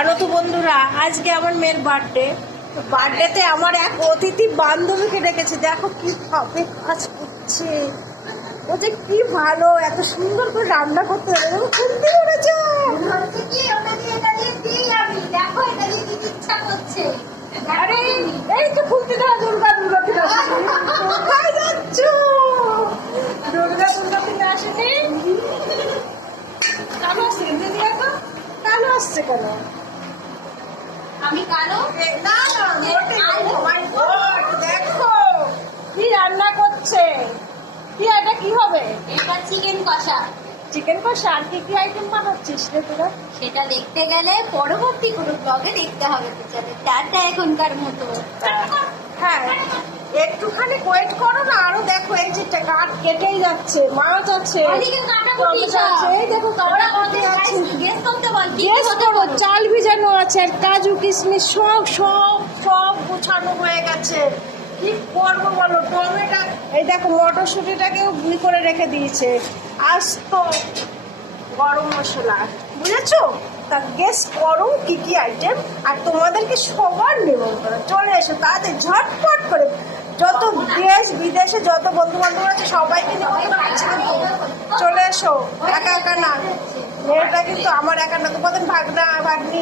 জানো তো বন্ধুরা, আজকে আমার মেয়ের বার্থডেতে আমার এক অতিথি বান্ধবীকে ডেকেছে। দেখো কি ভাবে কাজ করছে, ও যে কি ভালো, এত সুন্দর করে রান্না করতে পারে। খুন্তি করেছে, আরে এই তো খুন্তি দেওয়া। দুর্গা কিনে কোথায় যাচ্ছ? দুর্গা কিনে আসেনি? কালো আসছে কালো আসছে কেন? আমি কালো না না, দেখো কি রান্না করছে। কি এটা কি হবে? এটা চিকেন কষা। চিকেন কষা। আর কি কি আইটেম বানাচ্ছিস রে তোরা? সেটা দেখতে গেলে পরবর্তী কোনো ব্লগে দেখতে হবে তো। চলে টাটা এখনকার মতো। হ্যাঁ, একটুখানি ওয়েট করো না। আরো দেখো, এই যে কাঠ কেটেই যাচ্ছে, মাছ আছে, ওদিকে কাটাকুটি টমেটো আছে, এই দেখো কাটাকুটি আছে। গেস করতে বল কি গেস হতে করো, পারে? চাল ভিজানো আছে, আর কাজু কিশমিশ সব সব সব গোছানো হয়ে গেছে। কি করবো বলো? টমেটো, এই দেখো মটরশুঁটিটাকেও গুঁড়ি করে রেখে দিয়েছে। আজ তো গরম মশলা, বুঝেছো? তা গেস করো কি কি আইটেম। আর তোমাদেরকে সবার নিমন্ত্রণ, চলে এসো তাদের ঝটপট করে। যত দেশ বিদেশে যত বন্ধু বান্ধব আছে সবাইকে নিমন্ত্রণ আছে, কিন্তু চলে এসো। একা একা না, মেয়েটা কিন্তু আমার একা না, তোমাদের ভাগনা ভাগ্নি